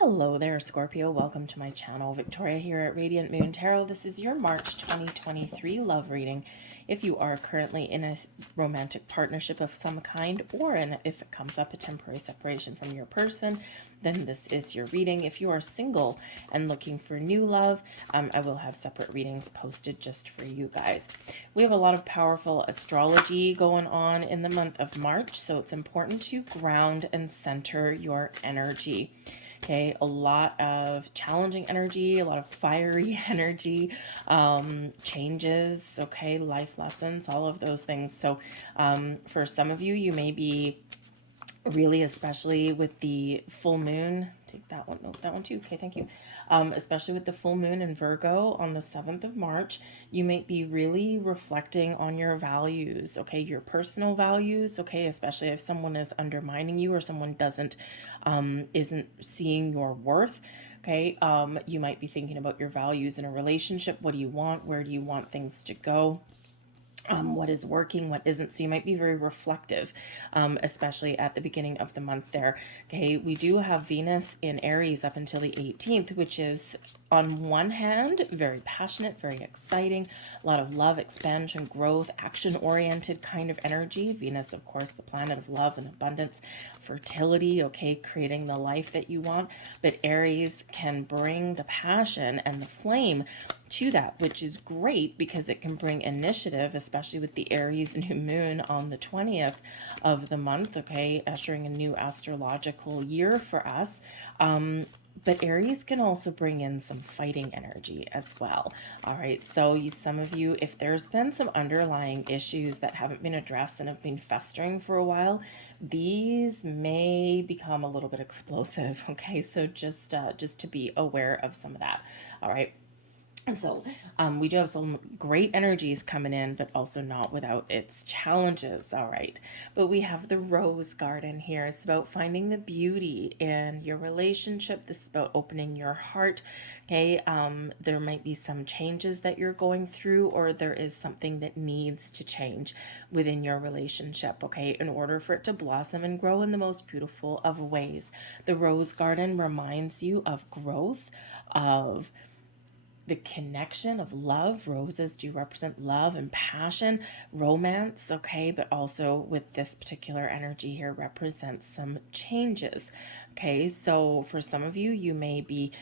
Hello there, Scorpio. Welcome to my channel. Victoria here at Radiant Moon Tarot. This is your March 2023 love reading. If you are currently in a romantic partnership of some kind, or if it comes up a temporary separation from your person, then this is your reading. If you are single and looking for new love, I will have separate readings posted just for you guys. We have a lot of powerful astrology going on in the month of March, so it's important to ground and center your energy. Okay, a lot of challenging energy, a lot of fiery energy, changes, okay, life lessons, all of those things. So for some of you, you may be really, especially with the full moon, take that one, nope, that one too, okay, thank you. Especially with the full moon in Virgo on the 7th of March, you might be really reflecting on your values, okay, your personal values, okay, especially if someone is undermining you or someone isn't seeing your worth. Okay, you might be thinking about your values in a relationship. What do you want? Where do you want things to go? What is working, what isn't. So you might be very reflective, especially at the beginning of the month there. Okay, we do have Venus in Aries up until the 18th, which is on one hand very passionate, very exciting, a lot of love, expansion, growth, action-oriented kind of energy. Venus, of course, the planet of love and abundance, fertility, okay, creating the life that you want. But Aries can bring the passion and the flame to that, which is great because it can bring initiative, especially with the Aries new moon on the 20th of the month, okay, ushering a new astrological year for us. But Aries can also bring in some fighting energy as well. All right, so some of you, if there's been some underlying issues that haven't been addressed and have been festering for a while, these may become a little bit explosive, okay? So just to be aware of some of that. All right. So we do have some great energies coming in, but also not without its challenges. All right. But we have the rose garden here. It's about finding the beauty in your relationship. This is about opening your heart. Okay. There might be some changes that you're going through, or there is something that needs to change within your relationship. Okay. In order for it to blossom and grow in the most beautiful of ways. The rose garden reminds you of growth, of the connection of love. Roses do represent love and passion, romance, okay, but also with this particular energy here represents some changes. Okay, so for some of you, you may be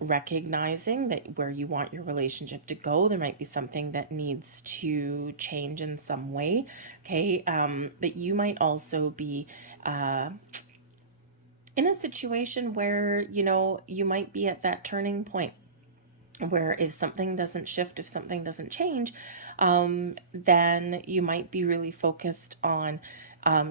recognizing that where you want your relationship to go, there might be something that needs to change in some way. Okay, but you might also be in a situation where, you might be at that turning point where if something doesn't shift, if something doesn't change, then you might be really focused on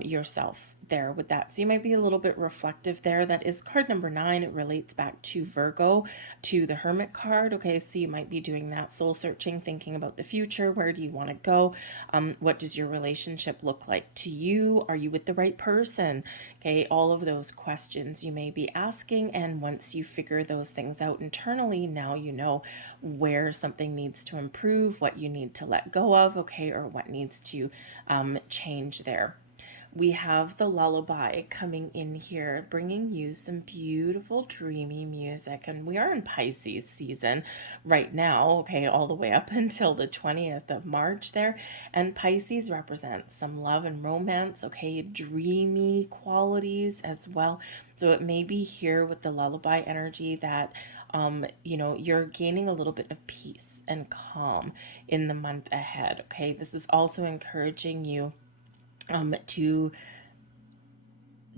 yourself there with that. So you might be a little bit reflective there. That is card number 9. It relates back to Virgo, to the Hermit card. Okay, so you might be doing that soul searching, thinking about the future. Where do you want to go? What does your relationship look like to you? Are you with the right person? Okay, all of those questions you may be asking. And once you figure those things out internally, now you know where something needs to improve, what you need to let go of, okay, or what needs to change there. We have the lullaby coming in here, bringing you some beautiful, dreamy music. And we are in Pisces season right now, okay, all the way up until the 20th of March there. And Pisces represents some love and romance, okay, dreamy qualities as well. So it may be here with the lullaby energy that you're gaining a little bit of peace and calm in the month ahead, okay? This is also encouraging you to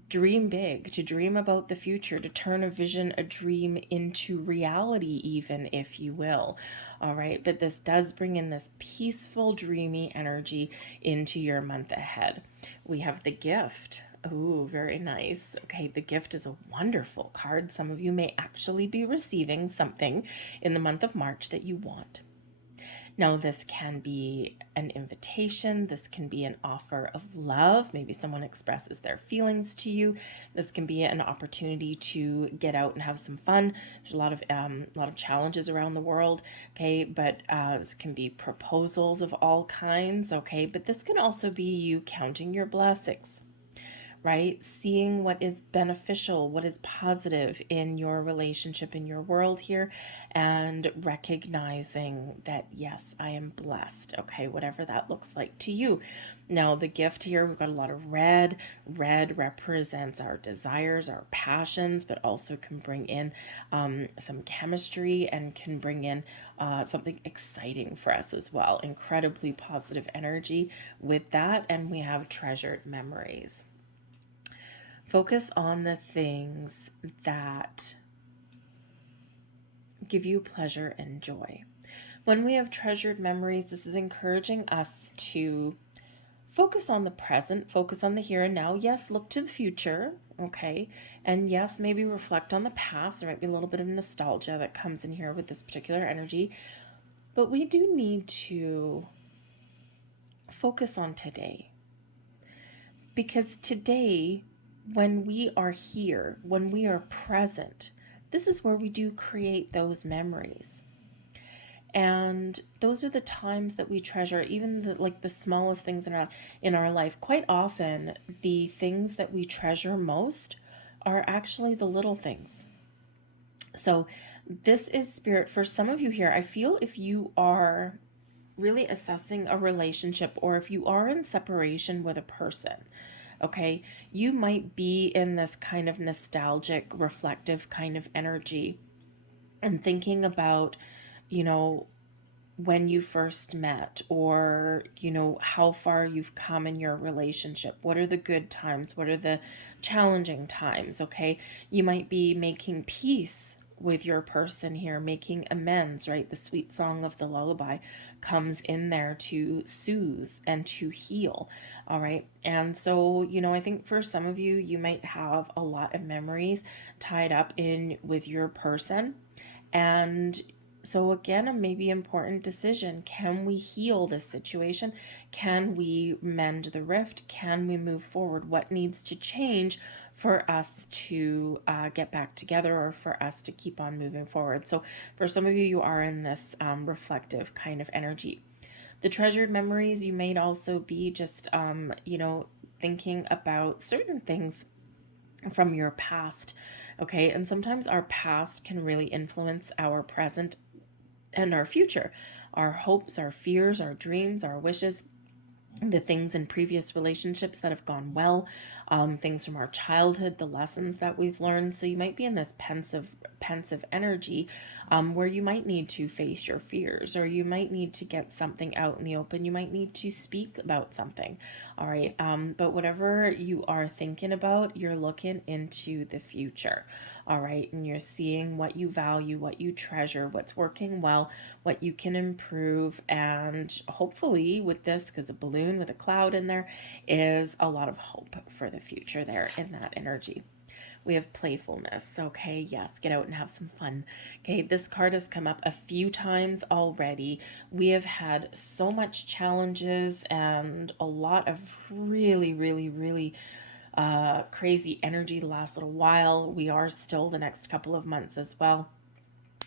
dream big, to dream about the future, to turn a vision, a dream into reality, even, if you will. All right, but this does bring in this peaceful, dreamy energy into your month ahead. We have the gift. Oh, very nice. Okay, the gift is a wonderful card. Some of you may actually be receiving something in the month of March that you want. Now, this can be an invitation. This can be an offer of love. Maybe someone expresses their feelings to you. This can be an opportunity to get out and have some fun. There's a lot of challenges around the world, okay? But this can be proposals of all kinds, okay? But this can also be you counting your blessings, right? Seeing what is beneficial, what is positive in your relationship, in your world here, and recognizing that, yes, I am blessed, okay, whatever that looks like to you. Now, the gift here, we've got a lot of red. Red represents our desires, our passions, but also can bring in some chemistry and can bring in something exciting for us as well. Incredibly positive energy with that. And we have treasured memories. Focus on the things that give you pleasure and joy. When we have treasured memories, this is encouraging us to focus on the present, focus on the here and now. Yes, look to the future, okay? And yes, maybe reflect on the past. There might be a little bit of nostalgia that comes in here with this particular energy. But we do need to focus on today. Because today, when we are here, when we are present, this is where we do create those memories. And those are the times that we treasure, even the smallest things in our life. Quite often, the things that we treasure most are actually the little things. So this is spirit for some of you here. I feel if you are really assessing a relationship, or if you are in separation with a person, okay, you might be in this kind of nostalgic, reflective kind of energy and thinking about, when you first met, or, how far you've come in your relationship. What are the good times? What are the challenging times? Okay. You might be making peace with your person here, making amends, right? The sweet song of the lullaby comes in there to soothe and to heal. All right. And so, I think for some of you, you might have a lot of memories tied up in with your person. And so again, a maybe important decision. Can we heal this situation? Can we mend the rift? Can we move forward? What needs to change for us to get back together, or for us to keep on moving forward? So for some of you, you are in this reflective kind of energy. The treasured memories, you may also be just, thinking about certain things from your past. Okay. And sometimes our past can really influence our present and our future, our hopes, our fears, our dreams, our wishes, the things in previous relationships that have gone well, things from our childhood, the lessons that we've learned. So you might be in this pensive energy where you might need to face your fears, or you might need to get something out in the open. You might need to speak about something. All right. But whatever you are thinking about, you're looking into the future. All right. And you're seeing what you value, what you treasure, what's working well, what you can improve. And hopefully with this, because a balloon with a cloud in there is a lot of hope for the future there in that energy. We have playfulness. Okay, yes, get out and have some fun. Okay, this card has come up a few times already. We have had so much challenges and a lot of really, really, really crazy energy the last little while. We are still the next couple of months as well.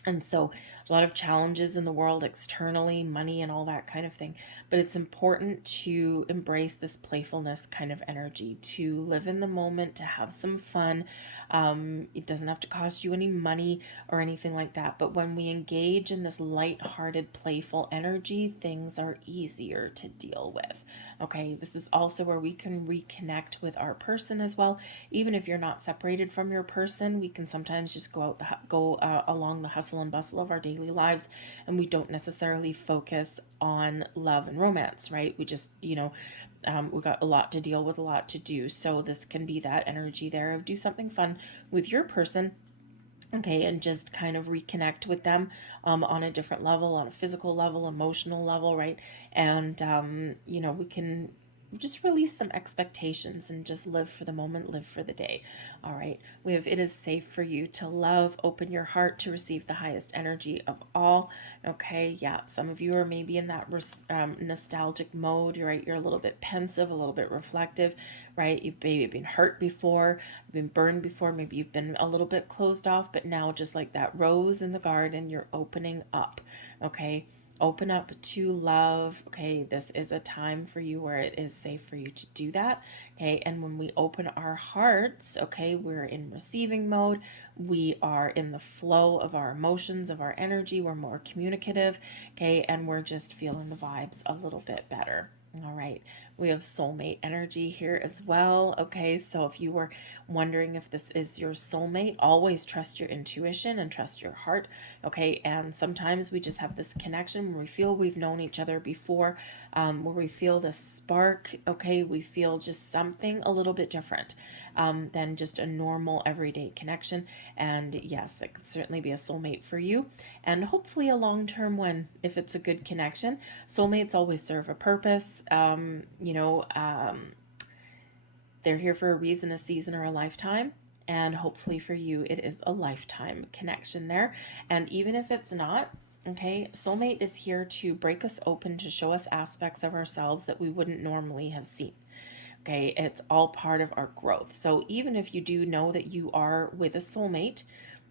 And so a lot of challenges in the world externally, money and all that kind of thing. But it's important to embrace this playfulness kind of energy, to live in the moment, to have some fun. It doesn't have to cost you any money or anything like that. But when we engage in this light-hearted, playful energy, things are easier to deal with. Okay, this is also where we can reconnect with our person as well. Even if you're not separated from your person, we can sometimes just go along the hustle and bustle of our daily lives, and we don't necessarily focus on love and romance, right? We just, we've got a lot to deal with, a lot to do. So this can be that energy there of do something fun with your person. Okay, and just kind of reconnect with them on a different level, on a physical level, emotional level, right? And, we can just release some expectations and just live for the moment, live for the day. All right, we have, it is safe for you to love, open your heart to receive the highest energy of all. Okay, yeah, some of you are maybe in that nostalgic mode. You're right, you're a little bit pensive, a little bit reflective, right? You've maybe been hurt before, been burned before, maybe you've been a little bit closed off, but now just like that rose in the garden, you're opening up. Okay, Open up to love. Okay, this is a time for you where it is safe for you to do that. Okay, and when we open our hearts, okay, we're in receiving mode. We are in the flow of our emotions, of our energy. We're more communicative. Okay, and we're just feeling the vibes a little bit better. All right, we have soulmate energy here as well. Okay, so if you were wondering if this is your soulmate, always trust your intuition and trust your heart. Okay, and sometimes we just have this connection where we feel we've known each other before, where we feel the spark. Okay, we feel just something a little bit different than just a normal everyday connection. And yes, that could certainly be a soulmate for you, and hopefully a long-term one if it's a good connection. Soulmates always serve a purpose. They're here for a reason, a season, or a lifetime. And hopefully for you, it is a lifetime connection there. And even if it's not, okay, soulmate is here to break us open, to show us aspects of ourselves that we wouldn't normally have seen. Okay, it's all part of our growth. So even if you do know that you are with a soulmate,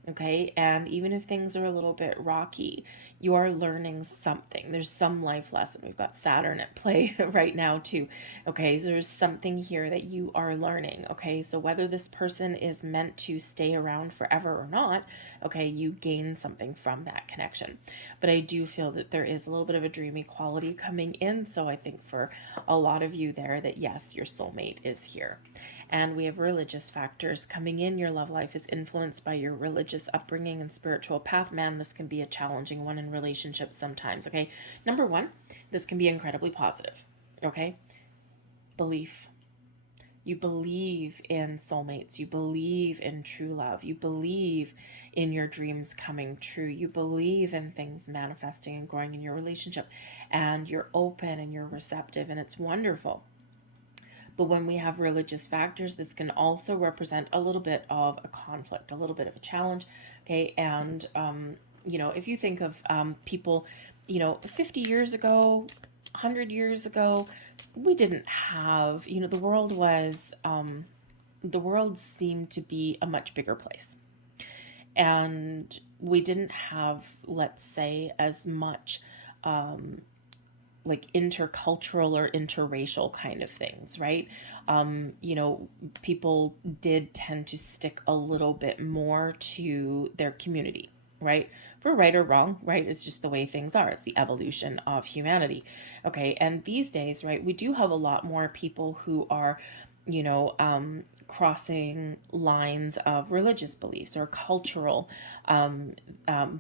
okay, and even if things are a little bit rocky, you are learning something. There's some life lesson. We've got Saturn at play right now too. Okay, so there's something here that you are learning. Okay, so whether this person is meant to stay around forever or not, okay, you gain something from that connection. But I do feel that there is a little bit of a dreamy quality coming in. So I think for a lot of you there that yes, your soulmate is here. And we have religious factors coming in. Your love life is influenced by your religious upbringing and spiritual path. Man, this can be a challenging one in relationships sometimes, okay? Number one, this can be incredibly positive, okay? Belief. You believe in soulmates. You believe in true love. You believe in your dreams coming true. You believe in things manifesting and growing in your relationship. And you're open and you're receptive, and it's wonderful. But when we have religious factors, this can also represent a little bit of a conflict, a little bit of a challenge. Okay. And, if you think of people, 50 years ago, 100 years ago, we didn't have, the world seemed to be a much bigger place. And we didn't have, let's say, as much like intercultural or interracial kind of things, right? People did tend to stick a little bit more to their community, right? For right or wrong, right? It's just the way things are. It's the evolution of humanity. Okay. And these days, right, we do have a lot more people who are, crossing lines of religious beliefs or cultural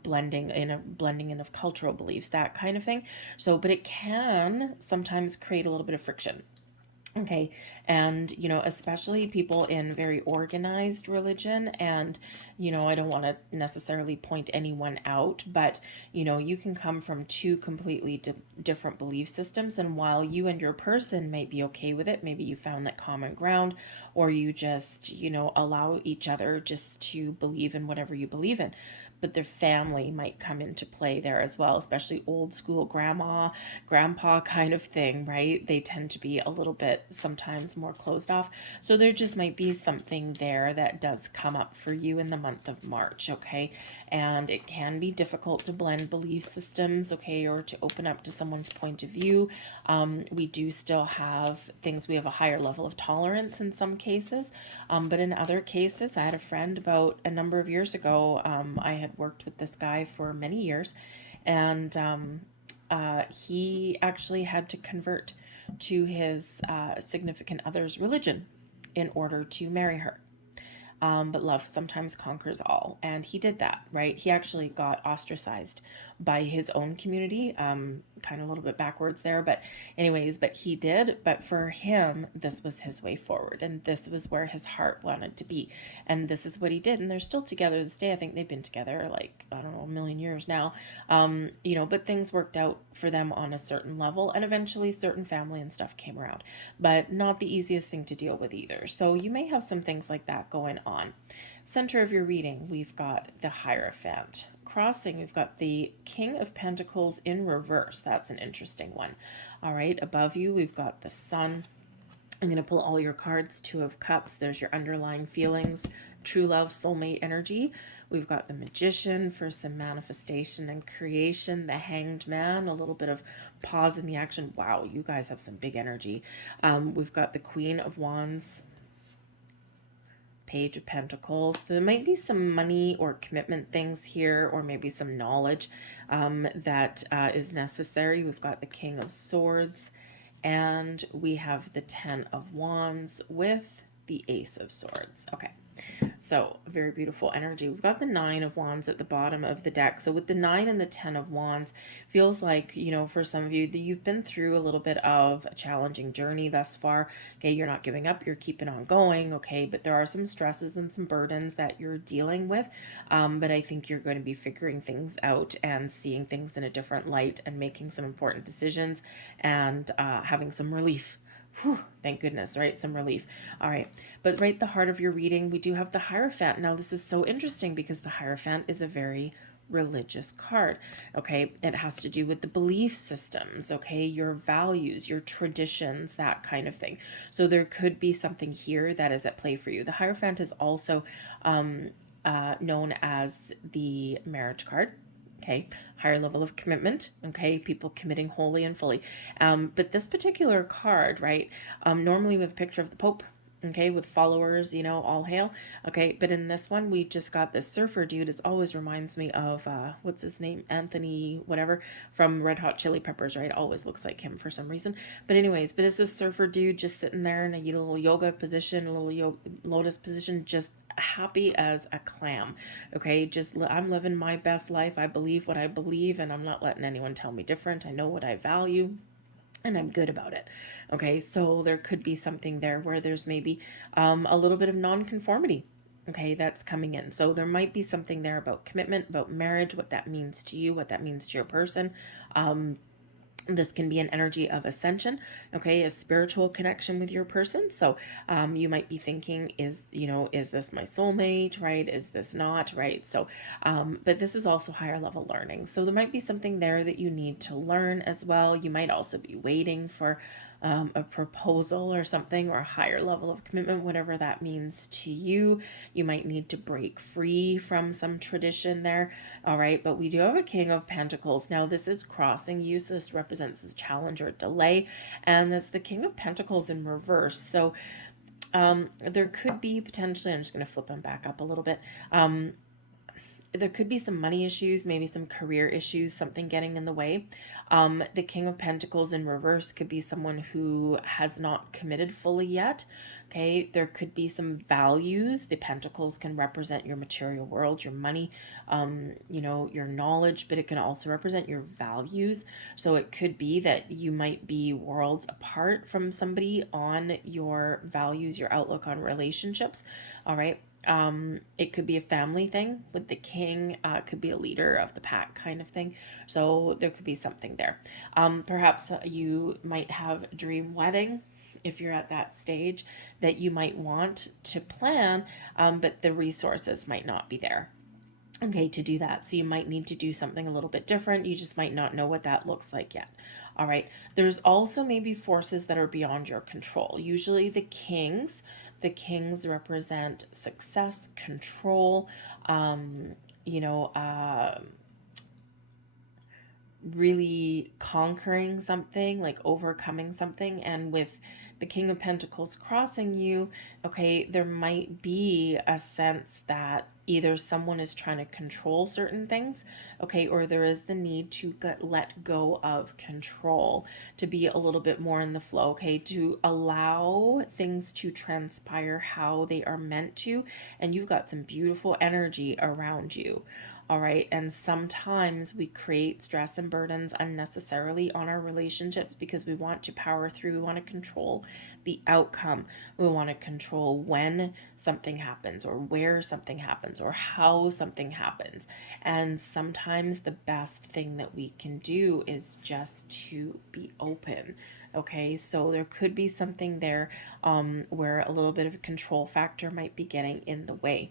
blending in of cultural beliefs, that kind of thing. So, but it can sometimes create a little bit of friction. Okay. And, especially people in very organized religion. And, I don't want to necessarily point anyone out, but, you can come from two completely different belief systems. And while you and your person might be okay with it, maybe you found that common ground, or you just, allow each other just to believe in whatever you believe in. But their family might come into play there as well, especially old school grandma, grandpa kind of thing, right? They tend to be a little bit sometimes more closed off. So there just might be something there that does come up for you in the month of March, okay? And it can be difficult to blend belief systems, okay, or to open up to someone's point of view. We do still have things, we have a higher level of tolerance in some cases, but in other cases, I had a friend about a number of years ago, I had worked with this guy for many years, and he actually had to convert to his significant other's religion in order to marry her. But love sometimes conquers all. And he did that, right? He actually got ostracized by his own community, kind of a little bit backwards there. But anyways, but he did. But for him, this was his way forward. And this was where his heart wanted to be. And this is what he did. And they're still together this day. I think they've been together like, I don't know, a million years now. But things worked out for them on a certain level. And eventually certain family and stuff came around. But not the easiest thing to deal with either. So you may have some things like that going on. Center of your reading, we've got the Hierophant. Crossing, we've got the King of Pentacles in reverse. That's an interesting one. All right, above you, we've got the Sun. I'm going to pull all your cards. Two of Cups. There's your underlying feelings, true love, soulmate energy. We've got the Magician for some manifestation and creation. The Hanged Man, a little bit of pause in the action. Wow, you guys have some big energy. We've got the Queen of Wands, Page of Pentacles. So there might be some money or commitment things here, or maybe some knowledge that is necessary. We've got the King of Swords, and we have the Ten of Wands with the Ace of Swords. Okay. So very beautiful energy. We've got the Nine of Wands at the bottom of the deck. So with the 9 and the 10 of Wands, feels like, you know, for some of you that you've been through a little bit of a challenging journey thus far. Okay, you're not giving up, you're keeping on going. Okay, but there are some stresses and some burdens that you're dealing with. But I think you're going to be figuring things out and seeing things in a different light and making some important decisions and having some relief. Whew, thank goodness, right? Some relief. All right. But right at the heart of your reading, we do have the Hierophant. Now, this is so interesting because the Hierophant is a very religious card. Okay. It has to do with the belief systems, okay? Your values, your traditions, that kind of thing. So there could be something here that is at play for you. The Hierophant is also known as the marriage card. Okay, higher level of commitment. Okay, people committing wholly and fully. But this particular card, right? Normally we have a picture of the Pope. Okay, with followers, you know, all hail. Okay, but in this one, we just got this surfer dude. It always reminds me of what's his name, Anthony, whatever, from Red Hot Chili Peppers. Right, always looks like him for some reason. But anyways, but it's this surfer dude just sitting there in a little yoga position, a little lotus position, just happy as a clam. Okay, just I'm living my best life. I believe what I believe, and I'm not letting anyone tell me different. I know what I value, and I'm good about it. Okay, so there could be something there where there's maybe a little bit of nonconformity. Okay, that's coming in. So there might be something there about commitment, about marriage, what that means to you, what that means to your person. This can be an energy of ascension, okay, a spiritual connection with your person. So you might be thinking, is this my soulmate, right? Is this not, right? So but this is also higher level learning. So there might be something there that you need to learn as well. You might also be waiting for a proposal or something, or a higher level of commitment, whatever that means to you. You might need to break free from some tradition there. All right, but we do have a King of Pentacles. Now this is crossing you, so this represents a challenge or delay, and that's the King of Pentacles in reverse. So there could be potentially, I'm just going to flip them back up a little bit. There could be some money issues, maybe some career issues, something getting in the way. The King of Pentacles in reverse could be someone who has not committed fully yet. Okay, there could be some values. The Pentacles can represent your material world, your money, your knowledge, but it can also represent your values. So it could be that you might be worlds apart from somebody on your values, your outlook on relationships. All right. It could be a family thing with the king. It could be a leader of the pack kind of thing. So there could be something there. Perhaps you might have a dream wedding if you're at that stage that you might want to plan, but the resources might not be there. Okay, to do that. So you might need to do something a little bit different. You just might not know what that looks like yet. All right. There's also maybe forces that are beyond your control. Usually the kings represent success, control, really conquering something, like overcoming something. And with the King of Pentacles crossing you, okay, there might be a sense that either someone is trying to control certain things, okay, or there is the need to let go of control, to be a little bit more in the flow, okay, to allow things to transpire how they are meant to. And you've got some beautiful energy around you. All right. And sometimes we create stress and burdens unnecessarily on our relationships because we want to power through. We want to control the outcome. We want to control when something happens, or where something happens, or how something happens. And sometimes the best thing that we can do is just to be open. Okay, so there could be something there where a little bit of a control factor might be getting in the way.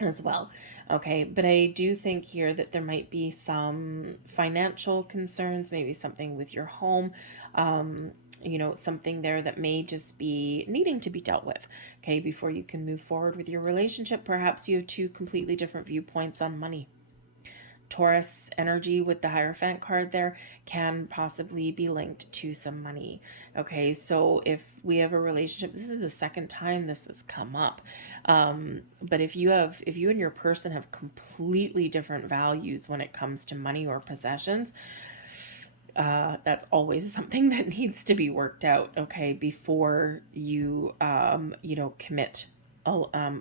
as well. Okay, but I do think here that there might be some financial concerns, maybe something with your home, something there that may just be needing to be dealt with, okay, before you can move forward with your relationship. Perhaps you have two completely different viewpoints on money. Taurus energy with the Hierophant card there can possibly be linked to some money. Okay, so if we have a relationship, this is the second time this has come up. But if you and your person have completely different values when it comes to money or possessions, that's always something that needs to be worked out, okay, before you, commit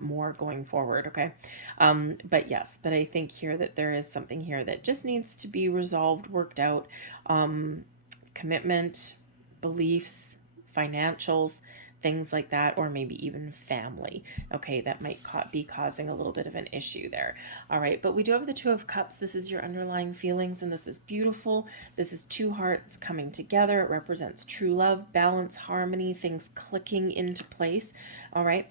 more going forward, okay? But yes, but I think here that there is something here that just needs to be resolved, worked out. Commitment, beliefs, financials, things like that, or maybe even family. Okay, that might be causing a little bit of an issue there. All right, but we do have the Two of Cups. This is your underlying feelings, and this is beautiful. This is two hearts coming together. It represents true love, balance, harmony, things clicking into place. All right.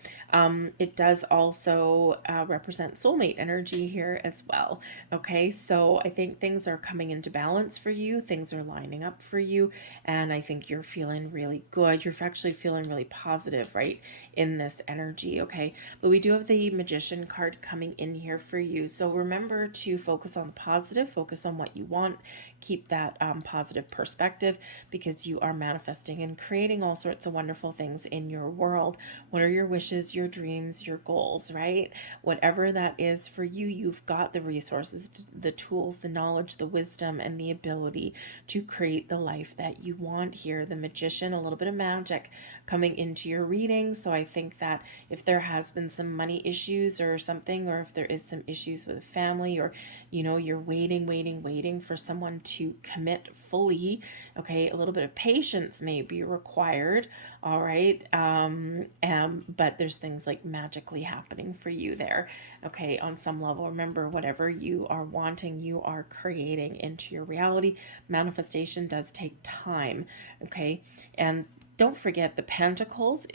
It does also represent soulmate energy here as well. Okay, so I think things are coming into balance for you. Things are lining up for you, and I think you're feeling really good. You're actually feeling really positive, right, in this energy. Okay, but we do have the Magician card coming in here for you. So remember to focus on the positive, focus on what you want, keep that positive perspective, because you are manifesting and creating all sorts of wonderful things in your world. What are your wishes, your dreams, your goals, right? Whatever that is for you, you've got the resources, the tools, the knowledge, the wisdom, and the ability to create the life that you want here. The Magician, a little bit of magic coming into your reading. So I think that if there has been some money issues or something, or if there is some issues with a family, or you're waiting for someone to commit fully, okay, a little bit of patience may be required. All right. But there's things like magically happening for you there. Okay. On some level, remember, whatever you are wanting, you are creating into your reality. Manifestation does take time. Okay. And don't forget, the Pentacles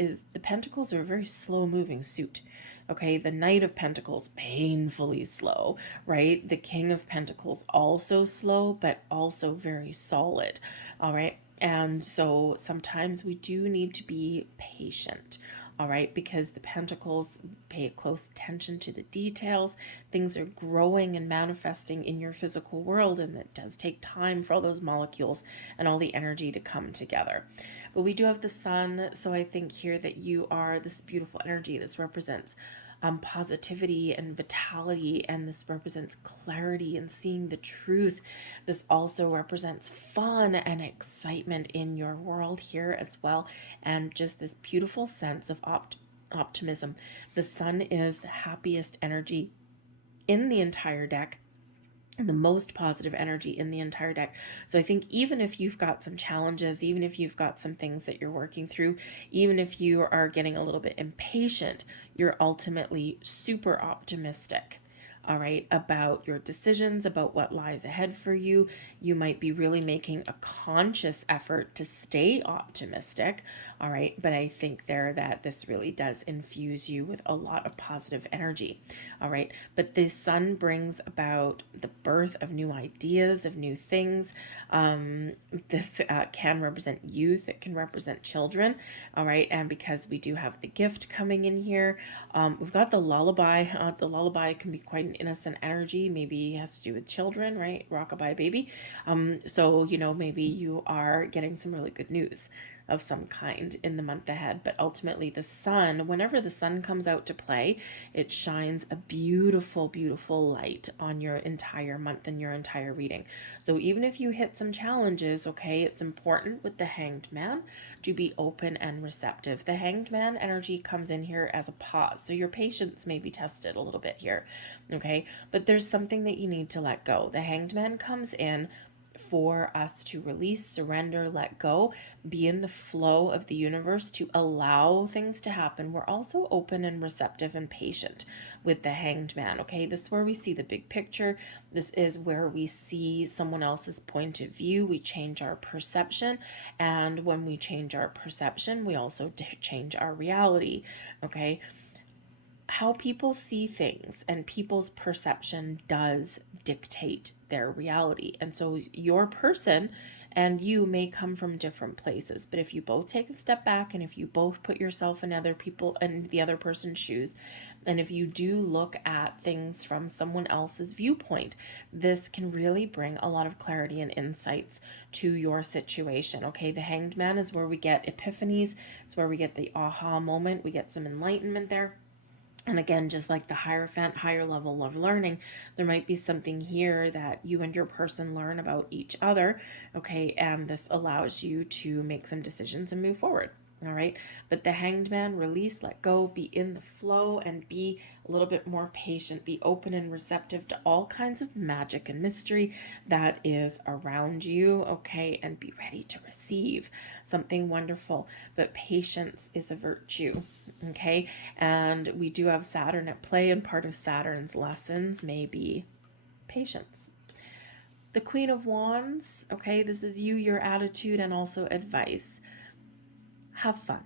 are a very slow moving suit. Okay, the Knight of Pentacles, painfully slow, right? The King of Pentacles, also slow, but also very solid. All right. And so sometimes we do need to be patient, all right, because the Pentacles pay close attention to the details. Things are growing and manifesting in your physical world, and it does take time for all those molecules and all the energy to come together. But we do have the Sun, so I think here that you are this beautiful energy. This represents positivity and vitality, and this represents clarity and seeing the truth. This also represents fun and excitement in your world here as well, and just this beautiful sense of optimism. The Sun is the happiest energy in the entire deck, the most positive energy in the entire deck. So I think even if you've got some challenges, even if you've got some things that you're working through, even if you are getting a little bit impatient, you're ultimately super optimistic. All right, about your decisions, about what lies ahead for you. You might be really making a conscious effort to stay optimistic. All right, but I think there that this really does infuse you with a lot of positive energy. All right, but the Sun brings about the birth of new ideas, of new things. This can represent youth, it can represent children. All right, and because we do have the Gift coming in here, we've got the Lullaby. The Lullaby can be quite an innocent energy, maybe has to do with children, right? Rockabye baby. So maybe you are getting some really good news of some kind in the month ahead. But ultimately, the Sun, whenever the Sun comes out to play, it shines a beautiful, beautiful light on your entire month and your entire reading. So even if you hit some challenges, okay, it's important with the Hanged Man to be open and receptive. The Hanged Man energy comes in here as a pause, so your patience may be tested a little bit here, okay? But there's something that you need to let go. The Hanged Man comes in for us to release, surrender, let go, be in the flow of the universe, to allow things to happen. We're also open and receptive and patient with the Hanged Man, okay? This is where we see the big picture. This is where we see someone else's point of view. We change our perception, and when we change our perception, we also change our reality, okay? how people see things and people's perception does dictate their reality. And so your person and you may come from different places, but if you both take a step back and if you both put yourself in other people and the other person's shoes, and if you do look at things from someone else's viewpoint, this can really bring a lot of clarity and insights to your situation. Okay, the Hanged Man is where we get epiphanies. It's where we get the aha moment. We get some enlightenment there. And again, just like the Hierophant, higher level of learning, there might be something here that you and your person learn about each other, okay? And this allows you to make some decisions and move forward, all right? But the Hanged Man, release, let go, be in the flow, and be a little bit more patient. Be open and receptive to all kinds of magic and mystery that is around you, okay? And be ready to receive something wonderful. But patience is a virtue, okay? And we do have Saturn at play, and part of Saturn's lessons may be patience. The Queen of Wands, okay, this is you, your attitude, and also advice. Have fun,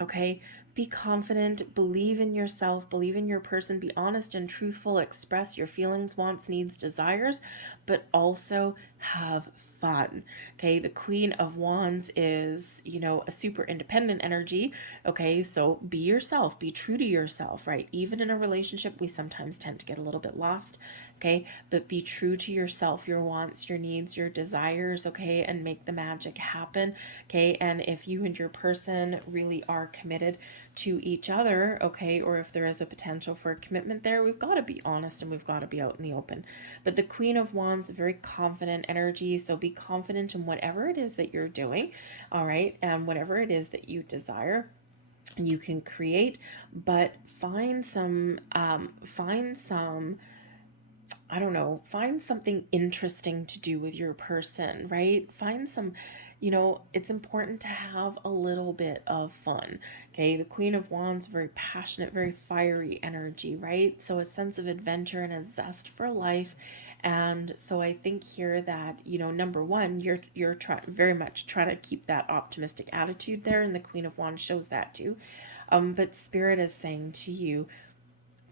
okay? Be confident, believe in yourself, believe in your person, be honest and truthful, express your feelings, wants, needs, desires, but also have fun, okay? The Queen of Wands is, you know, a super independent energy, okay? So be yourself, be true to yourself, right? Even in a relationship, we sometimes tend to get a little bit lost, okay? But be true to yourself, your wants, your needs, your desires, okay? And make the magic happen, okay? And if you and your person really are committed to each other, okay, or if there is a potential for a commitment there, we've got to be honest and we've got to be out in the open. But the Queen of Wands, very confident energy, so be confident in whatever it is that you're doing, all right, and whatever it is that you desire, you can create, but find some I don't know, find something interesting to do with your person, right? Find some, you know, it's important to have a little bit of fun, okay? The Queen of Wands, very passionate, very fiery energy, right? So a sense of adventure and a zest for life. And so I think here that, you know, number one, you're trying very much trying to keep that optimistic attitude there, and the Queen of Wands shows that too. But Spirit is saying to you,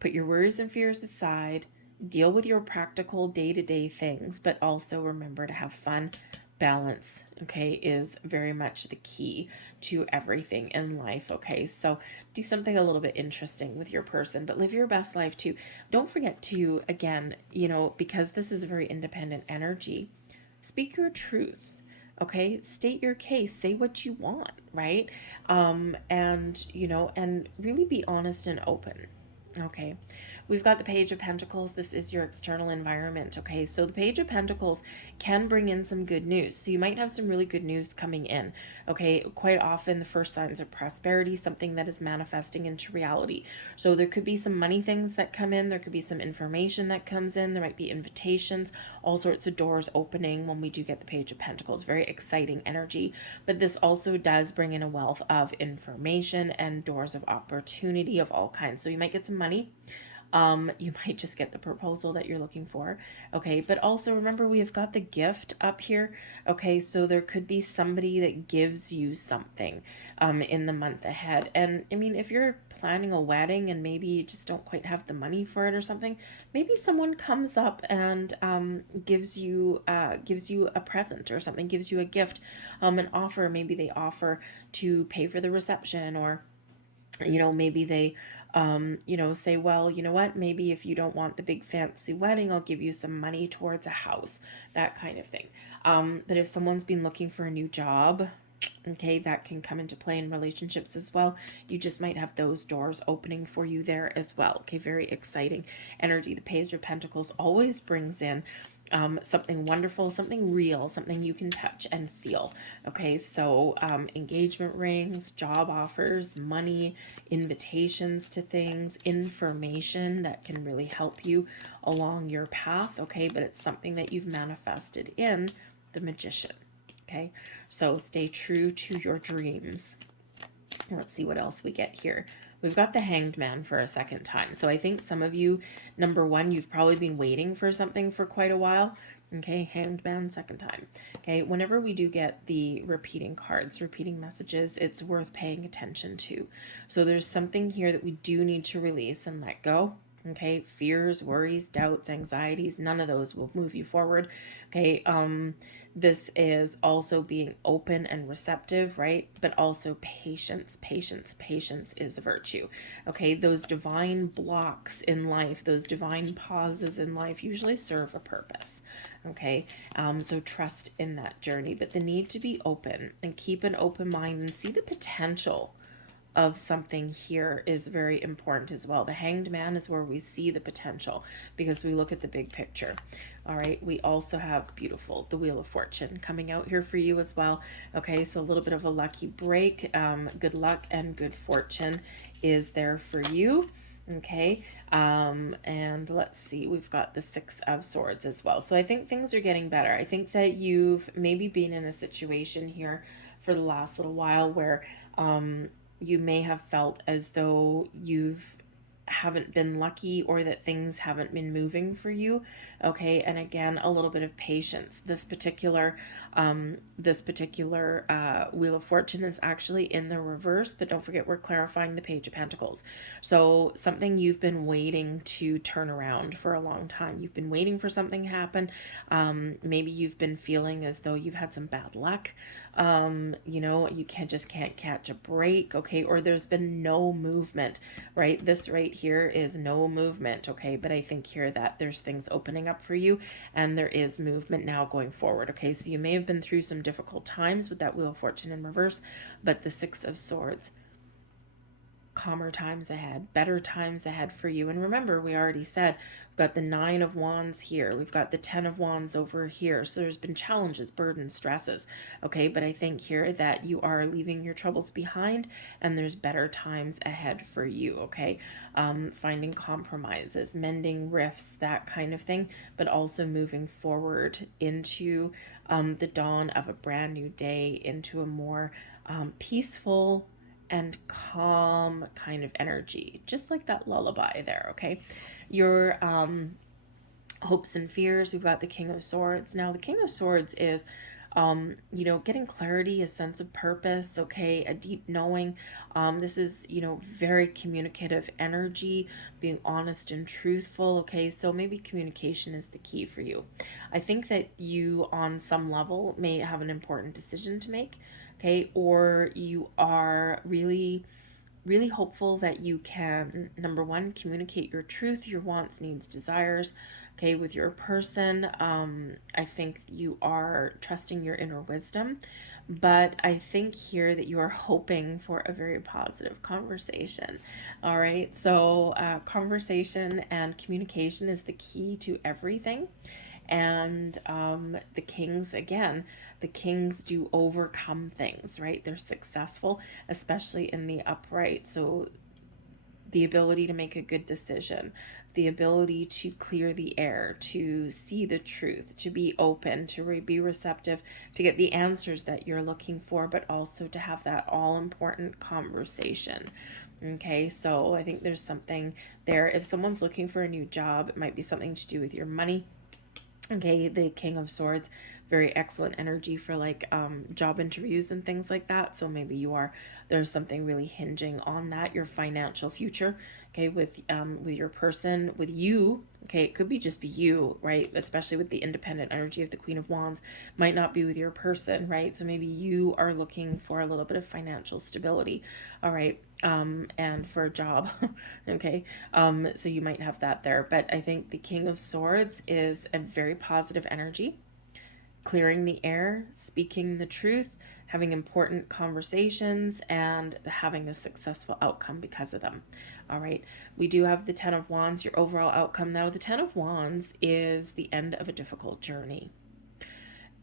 put your worries and fears aside, deal with your practical day-to-day things, but also remember to have fun. Balance, okay, is very much the key to everything in life, okay? So do something a little bit interesting with your person, but live your best life too. Don't forget to, again, you know, because this is a very independent energy, speak your truth, okay? State your case, say what you want, right? And, you know, and really be honest and open. Okay, we've got the Page of Pentacles. This is your external environment. Okay, so the Page of Pentacles can bring in some good news. So you might have some really good news coming in. Okay, quite often the first signs of prosperity, something that is manifesting into reality. So there could be some money things that come in. There could be some information that comes in. There might be invitations, all sorts of doors opening when we do get the Page of Pentacles. Very exciting energy. But this also does bring in a wealth of information and doors of opportunity of all kinds. So you might get some money. You might just get the proposal that you're looking for. Okay, but also remember we have got the gift up here. Okay, so there could be somebody that gives you something in the month ahead. And I mean, if you're planning a wedding and maybe you just don't quite have the money for it or something, maybe someone comes up and gives you a present or something, gives you a gift, an offer. Maybe they offer to pay for the reception, or you know, maybe they you know, say, well, you know what, maybe if you don't want the big fancy wedding, I'll give you some money towards a house, that kind of thing. But if someone's been looking for a new job, okay, that can come into play in relationships as well. You just might have those doors opening for you there as well. Okay, very exciting energy. The Page of Pentacles always brings in something wonderful, something real, something you can touch and feel. Okay, so engagement rings, job offers, money, invitations to things, information that can really help you along your path. Okay, but it's something that you've manifested in the Magician. Okay, so stay true to your dreams. Let's see what else we get here. We've got the Hanged Man for a second time. So I think some of you, number one, you've probably been waiting for something for quite a while. Okay, Hanged Man, second time. Okay, whenever we do get the repeating cards, repeating messages, it's worth paying attention to. So there's something here that we do need to release and let go. Okay, fears, worries, doubts, anxieties, none of those will move you forward. Okay, this is also being open and receptive, right? But also patience, patience, patience is a virtue. Okay, those divine blocks in life, those divine pauses in life usually serve a purpose. Okay, so trust in that journey, but the need to be open and keep an open mind and see the potential of something here is very important as well. The Hanged Man is where we see the potential because we look at the big picture. All right, we also have beautiful, the Wheel of Fortune coming out here for you as well. Okay, so a little bit of a lucky break. Good luck and good fortune is there for you. Okay, and let's see, we've got the Six of Swords as well. So I think things are getting better. I think that you've maybe been in a situation here for the last little while where you may have felt as though you've haven't been lucky or that things haven't been moving for you. Okay, and again, a little bit of patience. This particular Wheel of Fortune is actually in the reverse, but don't forget we're clarifying the Page of Pentacles. So something you've been waiting to turn around for a long time. You've been waiting for something to happen. Maybe you've been feeling as though you've had some bad luck. You know, you can't catch a break. Okay, or there's been no movement, right? This right here is no movement. Okay, but I think here that there's things opening up for you and there is movement now going forward. Okay, so you may have been through some difficult times with that Wheel of Fortune in reverse, but the Six of Swords, calmer times ahead, better times ahead for you. And remember, we already said we've got the Nine of Wands here, we've got the Ten of Wands over here. So there's been challenges, burdens, stresses. Okay, but I think here that you are leaving your troubles behind and there's better times ahead for you. Okay, finding compromises, mending rifts, that kind of thing, but also moving forward into the dawn of a brand new day, into a more peaceful and calm kind of energy, just like that lullaby there. Okay, your hopes and fears, we've got the King of Swords. Now the King of Swords is you know, getting clarity, a sense of purpose, okay, a deep knowing. This is, you know, very communicative energy, being honest and truthful, okay, so maybe communication is the key for you. I think that you, on some level, may have an important decision to make, okay, or you are really hopeful that you can, number one, communicate your truth, your wants, needs, desires, okay, with your person. I think you are trusting your inner wisdom, but I think here that you are hoping for a very positive conversation. All right, so conversation and communication is the key to everything. And the kings, again, the kings do overcome things, right? They're successful, especially in the upright. So the ability to make a good decision, the ability to clear the air, to see the truth, to be open, to be receptive, to get the answers that you're looking for, but also to have that all important conversation. Okay, so I think there's something there. If someone's looking for a new job, it might be something to do with your money. Okay, the King of Swords, very excellent energy for like job interviews and things like that. So maybe there's something really hinging on that, your financial future. Okay, with your person, with you. Okay, it could be just be you, right? Especially with the independent energy of the Queen of Wands, might not be with your person, right? So maybe you are looking for a little bit of financial stability. All right, and for a job. Okay, so you might have that there, but I think the King of Swords is a very positive energy, clearing the air, speaking the truth, having important conversations, and having a successful outcome because of them. All right, we do have the Ten of Wands, your overall outcome. Now the Ten of Wands is the end of a difficult journey.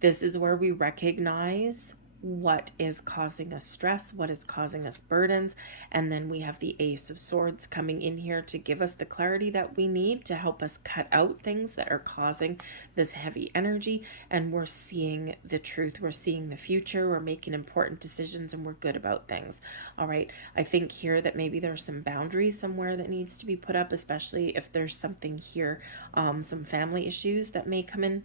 This is where we recognize what is causing us stress, what is causing us burdens, and then we have the Ace of Swords coming in here to give us the clarity that we need to help us cut out things that are causing this heavy energy, and we're seeing the truth, we're seeing the future, we're making important decisions, and we're good about things. All right, I think here that maybe there's some boundaries somewhere that needs to be put up, especially if there's something here, some family issues that may come in.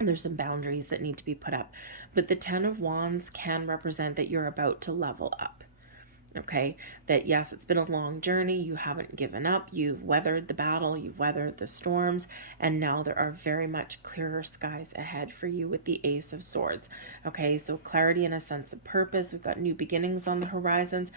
There's some boundaries that need to be put up. But the Ten of Wands can represent that you're about to level up. Okay, that yes, it's been a long journey. You haven't given up. You've weathered the battle. You've weathered the storms. And now there are very much clearer skies ahead for you with the Ace of Swords. Okay, so clarity and a sense of purpose. We've got new beginnings on the horizons.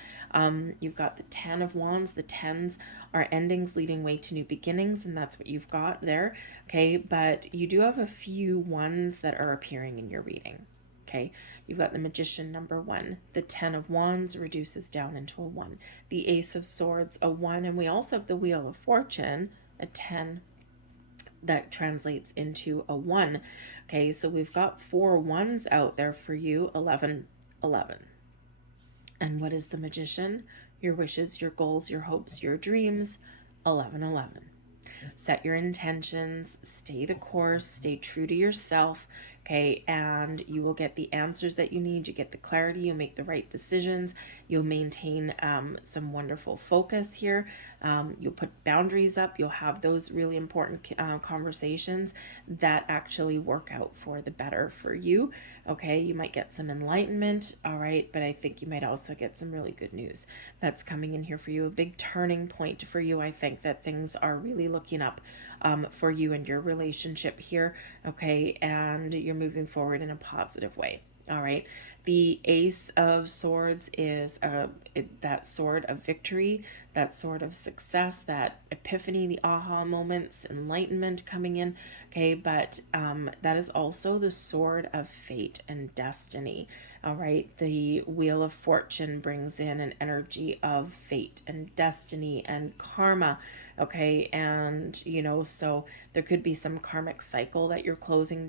You've got the Ten of Wands. The tens are endings leading way to new beginnings. And that's what you've got there. Okay, but you do have a few ones that are appearing in your reading. Okay, you've got the Magician, number 1. The Ten of Wands reduces down into a 1. The Ace of Swords, a 1. And we also have the Wheel of Fortune, a 10, that translates into a 1. Okay, so we've got 4 ones out there for you. 11, 11. And what is the Magician? Your wishes, your goals, your hopes, your dreams. 11, 11. Set your intentions, stay the course, stay true to yourself, okay, and you will get the answers that you need. You get the clarity, you'll make the right decisions, you'll maintain some wonderful focus here, you'll put boundaries up, you'll have those really important conversations that actually work out for the better for you, okay. You might get some enlightenment, all right, but I think you might also get some really good news that's coming in here for you. A big turning point for you. I think that things are really looking up for you and your relationship here, okay, and you're moving forward in a positive way. All right, the Ace of Swords is that sword of victory, that sword of success, that epiphany, the aha moments, enlightenment coming in, okay, but that is also the sword of fate and destiny. All right, the Wheel of Fortune brings in an energy of fate and destiny and karma, okay, and so there could be some karmic cycle that you're closing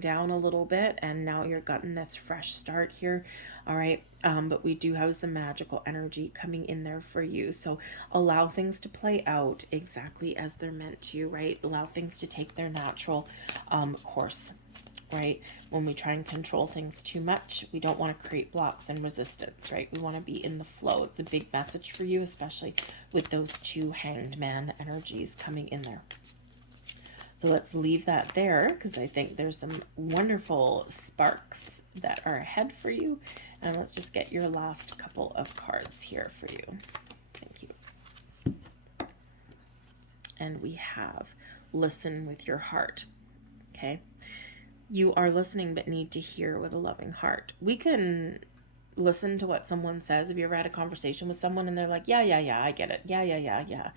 down a little bit, and now you're gotten this fresh start here. All right, but we do have some magical energy coming in there for you, so allow things to play out exactly as they're meant to, right? Allow things to take their natural course, right? When we try and control things too much, we don't want to create blocks and resistance, right? We want to be in the flow. It's a big message for you, especially with those 2 Hanged Man energies coming in there. So let's leave that there, because I think there's some wonderful sparks that are ahead for you. And let's just get your last couple of cards here for you. Thank you. And we have Listen with Your Heart. Okay. You are listening but need to hear with a loving heart. We can listen to what someone says. Have you ever had a conversation with someone and they're like, yeah, I get it. Yeah.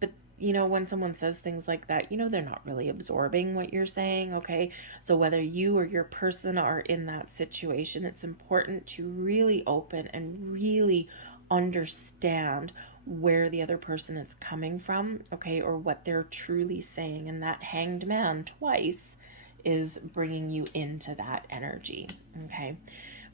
But, when someone says things like that, they're not really absorbing what you're saying, okay? So whether you or your person are in that situation, it's important to really open and really understand where the other person is coming from, okay, or what they're truly saying. And that Hanged Man twice is bringing you into that energy, okay?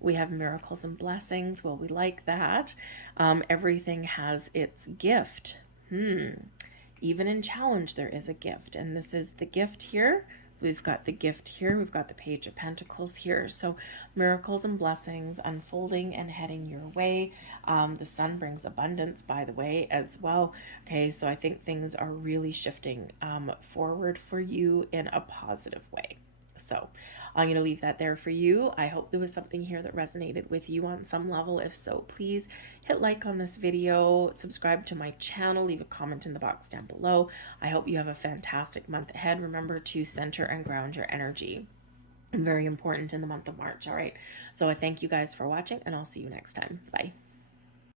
We have miracles and blessings. Well, we like that. Everything has its gift. Even in challenge, there is a gift. And this is the gift here. We've got the gift here. We've got the Page of Pentacles here. So miracles and blessings unfolding and heading your way. The sun brings abundance, by the way, as well. Okay, so I think things are really shifting forward for you in a positive way. So I'm going to leave that there for you. I hope there was something here that resonated with you on some level. If so, please hit like on this video, subscribe to my channel, leave a comment in the box down below. I hope you have a fantastic month ahead. Remember to center and ground your energy. Very important in the month of March. All right. So I thank you guys for watching, and I'll see you next time. Bye.